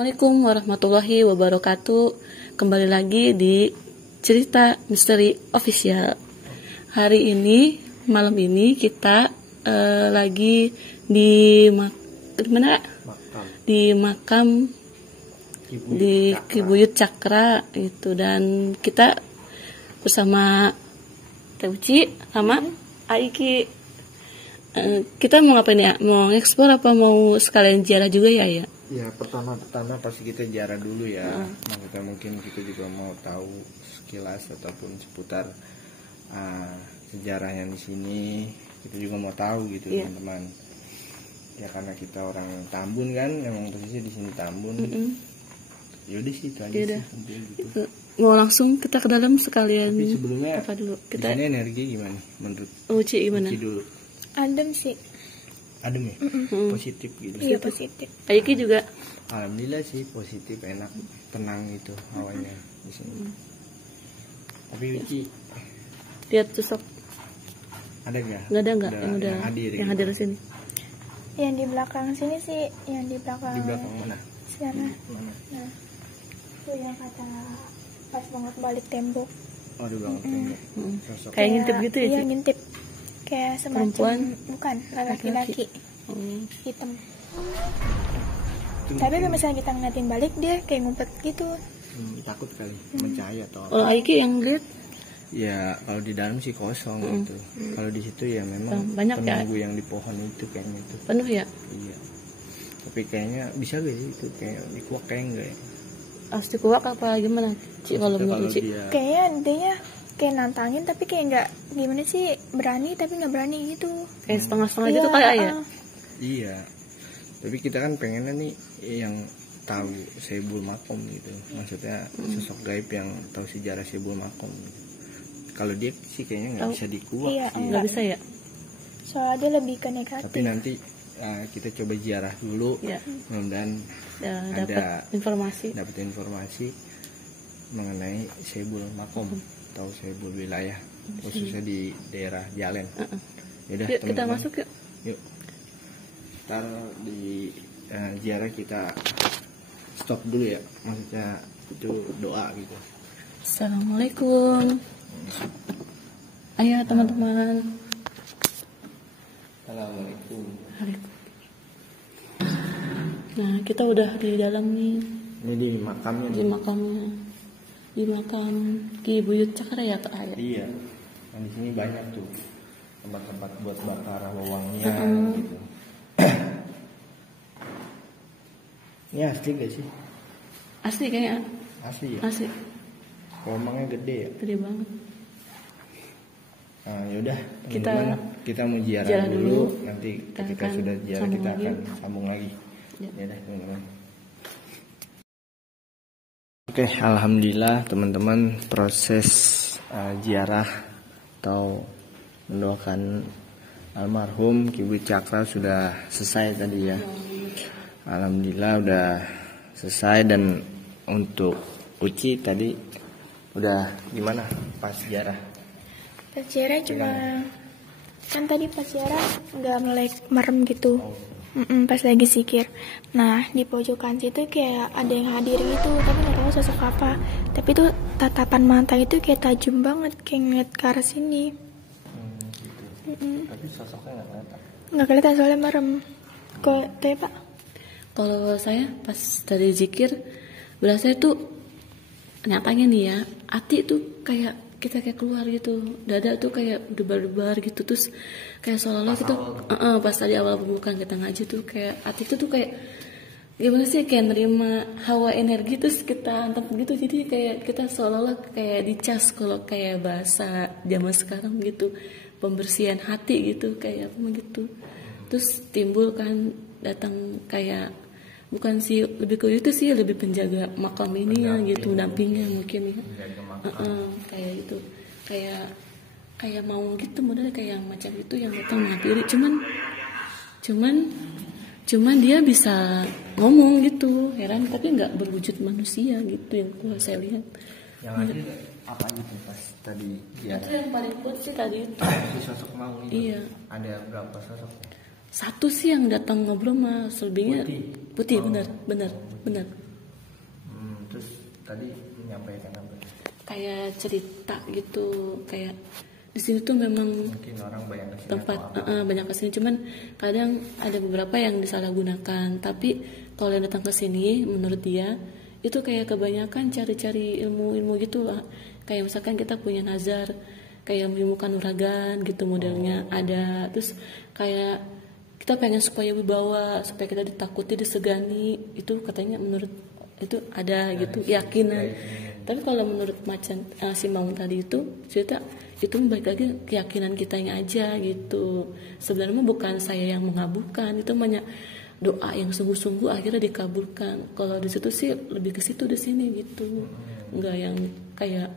Assalamualaikum warahmatullahi wabarakatuh. Kembali lagi di Cerita Misteri Official. Hari ini, malam ini kita lagi di mana? Di makam di Kibuyut Cakra itu, dan kita bersama Teh Uci sama Aiki. Kita mau ngapain ya? Mau eksplor apa mau sekalian ziarah juga ya? Ya, pertama pasti kita ziarah dulu ya. Maksudnya mungkin kita juga mau tahu sekilas ataupun seputar sejarahnya di sini. Kita juga mau tahu gitu, teman-teman. Ya karena kita orang Tambun kan, memang posisinya di sini Tambun. Yaudah sih itu aja sih. Gitu. Mau langsung kita ke dalam sekalian. Tapi sebelumnya apa dulu? Kita ini energi gimana menurut Uci gimana? Uci dulu. Adem sih. Adem ya? Positif gitu. Iya, positif. Aiki juga. Alhamdulillah sih positif, enak, tenang gitu hawanya di sini. Tapi Uci lihat sosok ada nggak? Nggak ada yang udah yang hadir di sini. Yang di belakang sini sih, yang di belakang. Di belakang mana? Sana. Mana? Nah, itu yang kata pas banget balik tembok. Oh, di belakang tembok. Sosok. Kayak ngintip gitu ya, Iya, Ci? ngintip. Kayak semacam Perempuan? bukan, laki-laki. Hitam. Itu Tapi mungkin kalau misalnya kita ngeliatin balik, dia kayak ngumpet gitu. takut kali, mencahaya atau Oh, Aiki yang lihat ya kalau di dalam sih kosong gitu. Kalau di situ ya memang banyak ya? penunggu yang di pohon itu kayaknya itu. penuh ya? Iya. Tapi kayaknya bisa gak sih itu kayak dikuak kayak enggak ya? Harus dikuak apa gimana, Ci? Kalau menurut Ci? dia Kayaknya dia kayak nantangin tapi kayak nggak gimana sih, berani tapi nggak berani gitu. Kayak setengah-setengah gitu kayak ya? iya. Tapi kita kan pengennya nih yang tahu Saebul Makom gitu. Maksudnya sosok gaib yang tahu sejarah Saebul Makom gitu. Kalau dia sih kayaknya nggak bisa dikuak Iya, sih. Nggak bisa ya? Soalnya dia lebih ke negatif. Tapi nanti kita coba ziarah dulu, mudah-mudahan dapat informasi mengenai Saebul Makom atau Saebul wilayah, khususnya di daerah Jalen. Yaudah, Yuk kita teman-teman. masuk yuk. Yuk. Ntar di ziarah kita stop dulu ya, maksudnya itu doa gitu. Assalamualaikum. Ayo teman-teman. Assalamualaikum. Nah, kita udah di dalam nih, Ini di makamnya. di makamnya, di makam Ki Buyut Cakra ya, Kak Ayah? Iya. Nah, di sini banyak tuh tempat-tempat buat bakar wewangian gitu. Ini asli gak sih? Asli kayaknya, Asli ya? asli, Lomangnya gede ya? gede banget. Nah, yaudah, Kita teman-teman, kita mau ziarah ziarah dulu. dulu. Nanti Kita ketika akan sudah ziarah sambung kita lagi. akan sambung lagi. Ya. Yaudah, teman-teman. Oke, alhamdulillah teman-teman, proses ziarah atau mendoakan almarhum Ki Buyut Cakra sudah selesai tadi ya. Alhamdulillah udah selesai. Dan untuk Uci tadi udah gimana pas ziarah? Pas ziarah cuma kan tadi pas ziarah nggak melek merem gitu. Pas lagi zikir. Nah di pojokan situ kayak ada yang hadir gitu, tapi nggak tahu sosok apa. Tapi tuh tatapan mata itu kayak tajam banget, kayak ngeliat ke arah sini. Tapi sosoknya nggak kelihatan. Nggak kelihatan soalnya merem. Kok teh Pak? Kalau saya pas dari zikir, berasa tuh nyatanya nih ya, hati tuh kayak kita kayak keluar gitu, dada tuh kayak debar-debar gitu, terus kayak seolah-olah gitu. Pas tadi awal pembukaan kita ngaji tuh kayak hati tuh kayak gimana sih, kayak nerima hawa energi terus kita antep gitu, jadi kayak kita seolah-olah kayak dicas kalau kayak bahasa zaman sekarang gitu, pembersihan hati gitu, kayak apa gitu. Terus timbul kan datang kayak bukan sih, lebih ke itu sih, lebih penjaga makam ini ya gitu, mendampingnya mungkin ya. Kayak gitu, kayak mau gitu, modalnya kayak yang macam itu yang datang menghampiri, cuman dia bisa ngomong gitu, heran, tapi nggak berwujud manusia gitu yang saya lihat. Yang hadir apa gitu pas tadi ziarah? Itu yang paling kuat sih tadi itu. Si sosok mau itu. Iya. Ada berapa sosok? Satu sih yang datang ngobrol mah, selebihnya putih, benar. tadi menyampaikan apa? Kayak cerita gitu, kayak di sini tuh memang Mungkin orang banyak kesini tempat atau apa? banyak kesini, cuman kadang ada beberapa yang disalahgunakan. Tapi kalau yang datang ke sini menurut dia itu kayak kebanyakan cari-cari ilmu gitu lah. Kayak misalkan kita punya nazar kayak ilmu kanuragan gitu modelnya ada, terus kayak kita pengen supaya wibawa, supaya kita ditakuti, disegani, itu katanya menurut itu ada gitu keyakinan. Tapi kalau menurut macan si Maung tadi itu cerita itu balik lagi keyakinan kitanya aja gitu. Sebenarnya bukan saya yang mengabulkan, itu banyak doa yang sungguh-sungguh akhirnya dikabulkan. Kalau di situ sih lebih ke situ di sini gitu, nggak yang kayak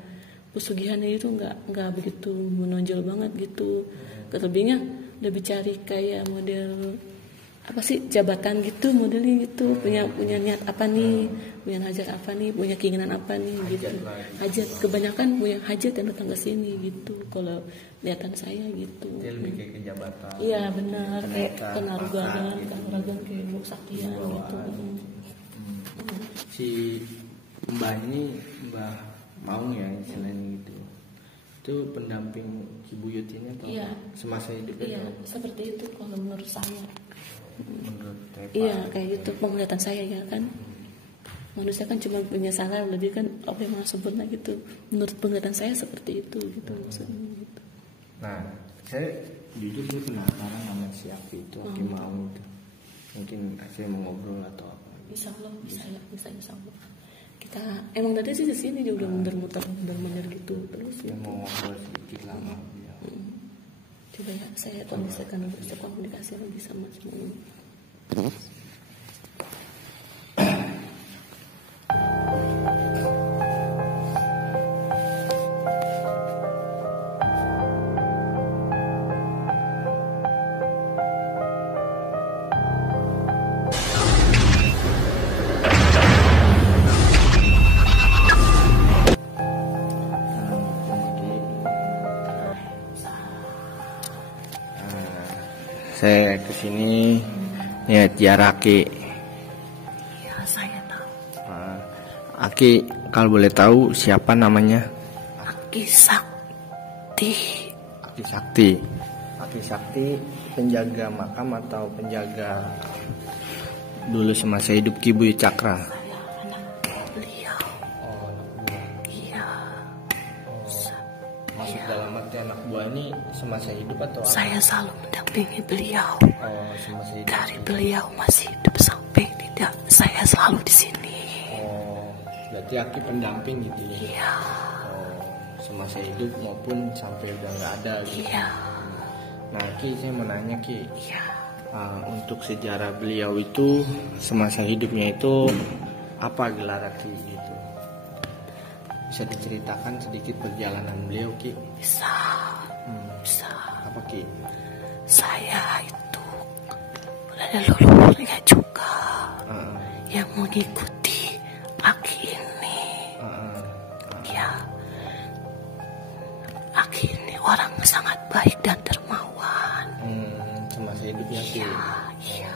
pesugihannya itu nggak begitu menonjol banget gitu. Kelebihnya lebih cari kayak model apa sih jabatan gitu, modelnya gitu, punya niat apa nih, punya hajat apa nih, punya keinginan apa nih gitu. Hajat kebanyakan punya hajat yang datang ke sini gitu. Kalau lihatan saya gitu. Dia lebih kayak ke jabatan. Iya benar, kayak Ternyata kanuragan, gitu. kanuragan kayak ilmu saktian gitu. Si Mbah ini Mbah Maung ya istilahnya gitu. Itu pendamping si Buyut ini atau Iya. apa? Semasa hidupnya? Iya, atau seperti itu kalau menurut saya. menurut Tepa? Iya, kayak gitu penglihatan saya ya kan. Manusia kan cuma punya salah, lebih kan apa yang sempurna gitu. Menurut penglihatan saya seperti itu gitu maksudnya gitu. Nah, saya jujur saya penasaran sama si Aki itu, Aki Maung itu. Mungkin saya mau ngobrol atau apa. Insya Allah bisa ya, bisa insya Allah. Kita emang dari sih di sini dia udah muter-muter gitu terus. Saya mau ngobrol sedikit lama. Ya. Coba ya saya kondisikan bisa komunikasi lagi sama semua. Saya kesini niat ziarah Aki. Ya saya tahu. Aki kalau boleh tahu siapa namanya? Aki Sakti. Aki Sakti. Aki Sakti penjaga makam atau penjaga dulu semasa hidup Ki Buyut Cakra? Saya anak beliau. Oh, anak buah. Iya. Maksud dalam arti anak buah ini semasa hidup atau apa? Saya selalu mendampingi beliau. Oh, semasa hidup. Dari beliau masih hidup sampai tidak, saya selalu di sini. Oh, berarti Aki pendamping gitu ya? Iya. Oh, semasa hidup maupun sampai udah nggak ada gitu. Iya. Nah, Ki saya mau nanya Ki. Iya. Untuk sejarah beliau itu semasa hidupnya itu apa gelar Ki gitu? Bisa diceritakan sedikit perjalanan beliau Ki? Bisa. Bisa. Apa Ki? Saya itu ada leluhurnya juga yang mengikuti Aki ini. Ya, Aki ini orang sangat baik dan dermawan. Semasa hidupnya Ki? Iya.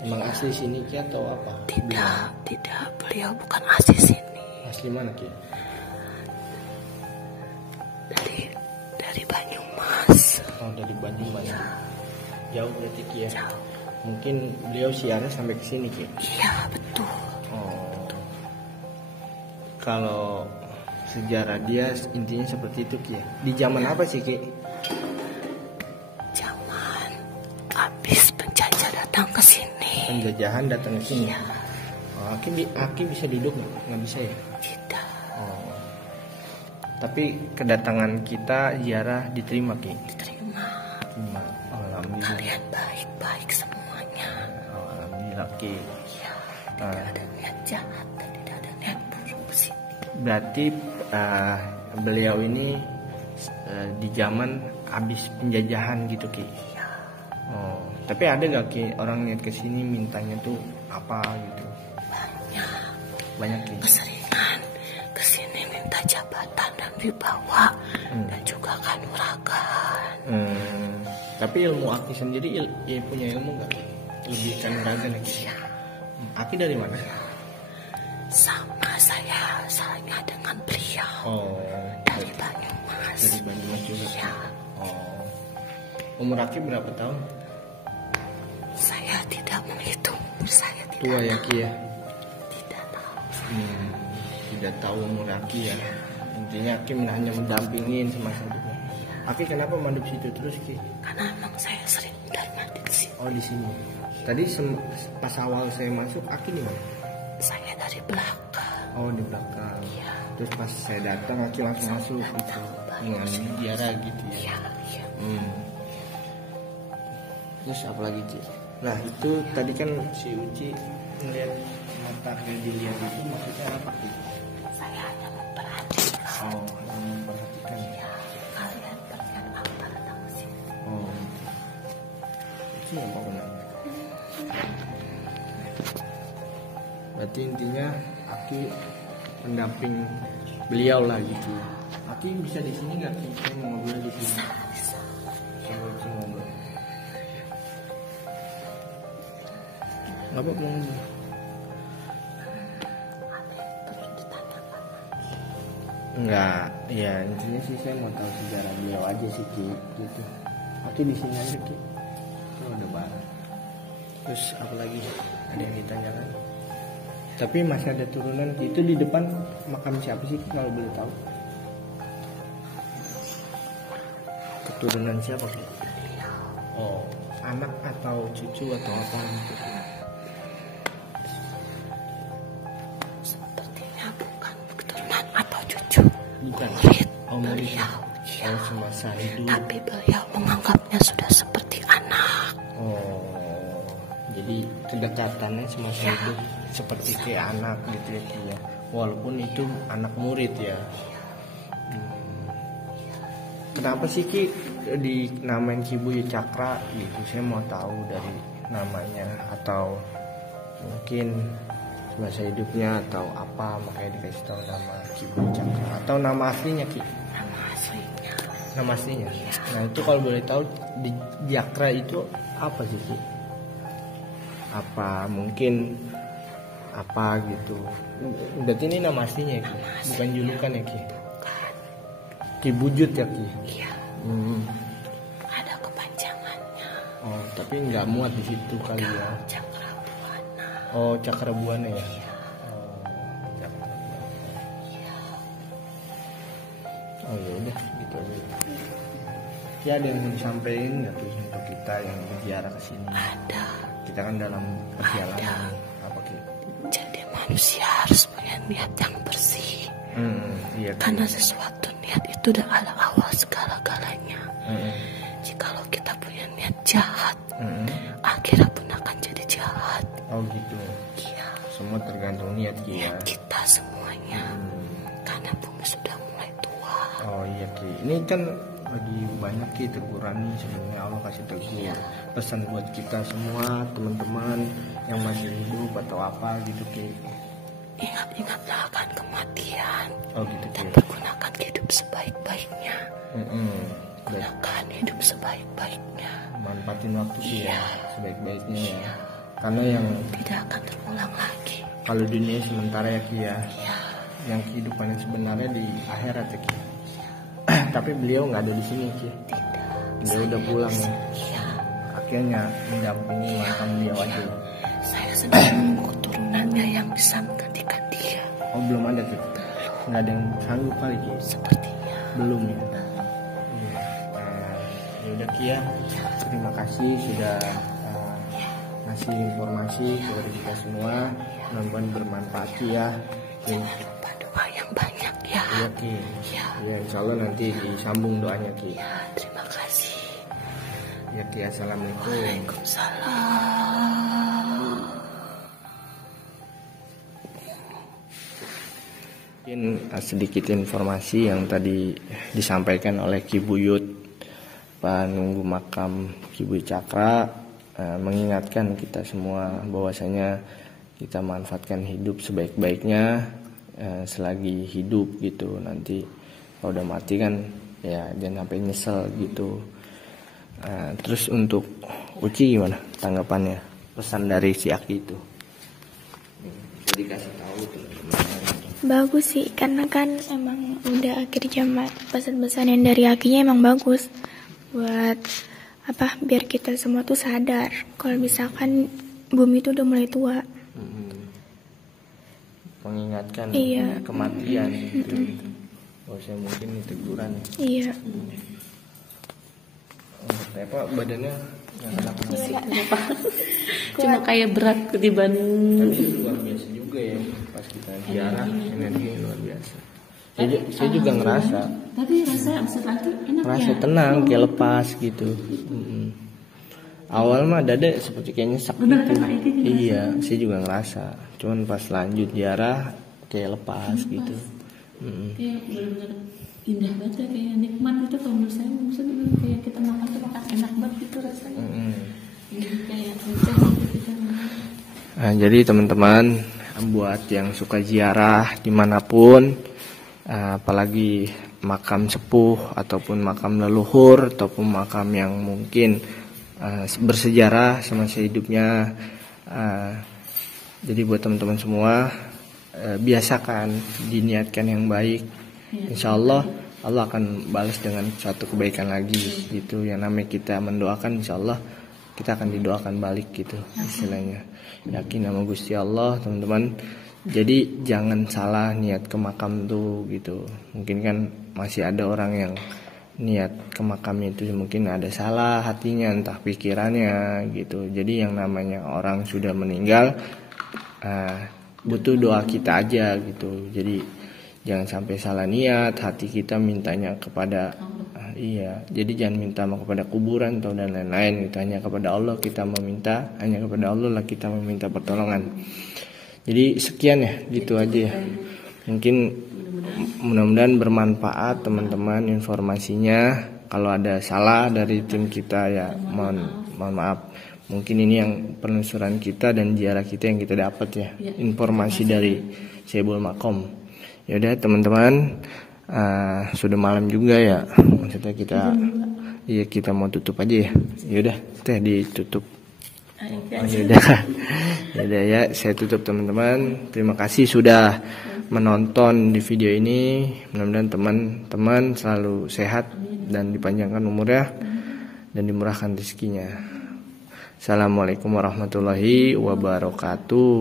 Emang asli sini Ki atau apa? Tidak, beliau bukan asli sini. Asli mana Ki? Dari Banyumas. Oh, dari Banyumas. Jauh berarti Ki ya? Jauh. Mungkin beliau siarnya sampai ke sini Ki? Iya, betul. Oh. Kalau sejarah dia intinya seperti itu Ki ya? Di zaman apa sih Ki? Zaman habis penjajah datang ke sini. Penjajahan datang ke sini. Iya. Oh, Aki bisa duduk nggak bisa ya? Tidak. Oh. Tapi kedatangan kita ziarah diterima Ki? Diterima. Terima. Alhamdulillah. Kalian baik-baik semuanya. Oh, alhamdulillah Ki. Iya. Tidak ada niat jahat dan tidak ada niat buruk di sini. Berarti beliau ini di zaman habis penjajahan gitu Ki? Iya. Oh, tapi ada gak Ki orang niat kesini mintanya tuh apa gitu? Banyak Ki? Keseringan kesini minta jabatan dan wibawa dan juga kanuragan. Tapi ilmu Aki sendiri punya ilmu gak? Lebih kanuragan lagi? Iya. Aki dari mana? Sama saya Ya, salahnya dengan beliau. Oh, Dari Banyumas. dari Banyumas juga. Ya, Oh. Umur Aki berapa tahun? saya tidak menghitung. Saya tidak Tua ya Ki ya? tidak tahu. Tidak tahu umur Aki ya. Intinya Aki hanya mendampingin semasa hidupnya. Aki kenapa mandep situ terus Ki? Karena emang saya sering mandi di sini. Oh di sini. Tadi pas awal saya masuk Aki di mana? Saya dari belakang. Oh di belakang. Iya. Terus pas saya datang Aki langsung masuk gitu. Dengan ziarah gitu ya. Iya, iya. Terus apa lagi Ci? Nah itu tadi kan si Uci ngeliat mata kayak dilihat itu maksudnya apa Ci? Saya hanya memperhatikan. Oh hanya memperhatikan. Ya, kalian bagian apa datang ke sini? Oh Uci nggak mau kenal. Berarti intinya Aki pendamping beliau lah gitu. Aki bisa di sini nggak Ki? Saya mau ngobrol di sini. Bisa. Coba Uci ngobrol. Nggak apa-apa ngobrol. Ada yang perlu ditanyakan. Enggak, ya intinya sih saya mau tahu sejarah beliau aja sih Ki, gitu. Oke di sini aja Ki. Oh, udah bareng. Terus apa lagi? Ada yang ditanyakan? Tapi masih ada turunan Ki. Itu di depan makam siapa sih Ki, kalau boleh tahu? Keturunan siapa Ki? Oh, anak atau cucu atau apa gitu? Sepertinya bukan keturunan atau cucu. Bukan. Murid Oh, murid. beliau. Ya. Oh, semasa hidup. Tapi beliau menganggapnya sudah seperti anak. Oh, jadi kedekatannya semasa hidup seperti kayak anak gitu ya Ki ya. Walaupun itu anak murid ya. Kenapa sih Ki dinamain Ki Buyut Cakra gitu? Saya mau tahu dari namanya atau mungkin semasa hidupnya atau apa makanya dikasih tahu nama Ki Buyut Cakra atau nama aslinya Ki? Nama aslinya. Nama aslinya. Nah itu kalau boleh tahu di Jakra itu apa sih Ki? Apa mungkin apa gitu? Berarti ini nama aslinya ya Ki? Bukan julukan ya Ki? Bukan. Ki Buyut ya Ki? Iya. Ada kepanjangannya. Oh tapi nggak muat di situ kali ya? Cakrabuana. Oh Cakrabuana ya? Oh ya udah gitu aja. Ya ada yang mau disampaikan nggak tuh untuk kita yang berziarah ke sini? Ada. Kita kan dalam perjalanan apa Ki? Jadi manusia harus punya niat yang bersih. Iya. Ki. Karena sesuatu niat itu adalah awal segala-galanya. Jikalau kita punya niat jahat, akhirnya pun akan jadi jahat. Oh gitu. Iya. Semua tergantung niat Ki ya. Niat kita semuanya. Karena bumi sudah mulai tua. Oh iya Ki. Ini kan lagi banyak Ki teguran nih sebenarnya Allah kasih tegur. Pesan buat kita semua teman-teman yang masih hidup atau apa gitu Ki. Ingat-ingatlah akan kematian. Oh gitu Ki. Dan pergunakan hidup sebaik-baiknya. Gunakan hidup sebaik-baiknya. Manfaatin waktu Ki ya sebaik-baiknya ya. Karena yang Tidak akan terulang lagi. kalau dunia sementara ya Ki ya. Ya, Yang kehidupan yang sebenarnya di akhirat ya Ki. Tapi beliau nggak ada di sini Ki. tidak. Beliau udah pulang ya. Iya, Akhirnya mendampingi makam beliau aja. saya sedang menunggu turunannya yang bisa menggantikan dia. Oh belum ada Ki. Nggak ada yang sanggup kali Ki. Sepertinya. Belum ya. Ya udah Ki ya. Terima kasih sudah ngasih informasi kepada kita semua. Mudah-mudahan bermanfaat Ki ya. Jangan lupa doa yang banyak ya. Iya Ki. Ya, Ya insya Allah nanti disambung doanya Ki. ya, terima kasih. Ya Ki assalamualaikum. Waalaikumsalam. Mungkin sedikit informasi yang tadi disampaikan oleh Ki Buyut penunggu makam Ki Buyut Cakra, mengingatkan kita semua bahwasanya kita manfaatkan hidup sebaik-baiknya selagi hidup gitu. Nanti kalau udah mati kan ya jangan sampai nyesel gitu. Terus untuk Uci gimana tanggapannya pesan dari si Aki itu? dikasih tahu tuh gimana? Bagus sih, karena kan emang udah akhir zaman. Pesan-pesan yang dari Akinya emang bagus buat apa? Biar kita semua tuh sadar kalau misalkan bumi itu udah mulai tua. Mengingatkan Iya. kematian gitu. Saya mungkin itu kurang. Iya. Apa badannya nggak enak Kenapa? Cuma kayak berat ketiban. luar biasa juga ya pas kita ziarah, energi luar biasa. Saya juga ngerasa Tapi rasa setelah itu enak merasa ya. tenang kayak lepas gitu. Awal mah dada seperti kayaknya nyesek Bener gitu. kan, Pak Edi juga Iya, saya juga ngerasa. Cuman pas lanjut ziarah kayak lepas gitu. Kayak benar-benar indah banget ya, kayak nikmat gitu kalau menurut saya. Maksudnya kayak kita makan tuh makan enak banget gitu rasanya. Kayak receh gitu kita. Nah, jadi teman-teman buat yang suka ziarah dimanapun, apalagi makam sepuh ataupun makam leluhur ataupun makam yang mungkin bersejarah semasa hidupnya, jadi buat teman-teman semua biasakan diniatkan yang baik, insya Allah Allah akan balas dengan suatu kebaikan lagi gitu. Yang namanya kita mendoakan, insya Allah kita akan didoakan balik gitu istilahnya. Yakin sama Gusti Allah teman-teman. Jadi jangan salah niat ke makam tuh gitu. Mungkin kan masih ada orang yang niat ke makamnya itu mungkin ada salah hatinya, entah pikirannya gitu. Jadi yang namanya orang sudah meninggal, butuh doa kita aja gitu. Jadi jangan sampai salah niat, hati kita mintanya kepada iya. Jadi jangan minta kepada kuburan atau dan lain-lain gitu. Hanya kepada Allah kita meminta, hanya kepada Allah lah kita meminta pertolongan. Jadi sekian ya, gitu aja ya. Mungkin mudah-mudahan bermanfaat teman-teman informasinya. Kalau ada salah dari tim kita ya mohon maaf. Mungkin ini yang penelusuran kita dan ziarah kita yang kita dapat ya, informasi dari Syekhul Makom. Ya udah teman-teman, sudah malam juga ya. Maksudnya kita mau tutup aja ya. Ya udah, teh ditutup. Ya udah ya, saya tutup teman-teman. Terima kasih sudah menonton di video ini. Mudah-mudahan teman-teman selalu sehat dan dipanjangkan umurnya dan dimurahkan rezekinya. Assalamualaikum warahmatullahi wabarakatuh.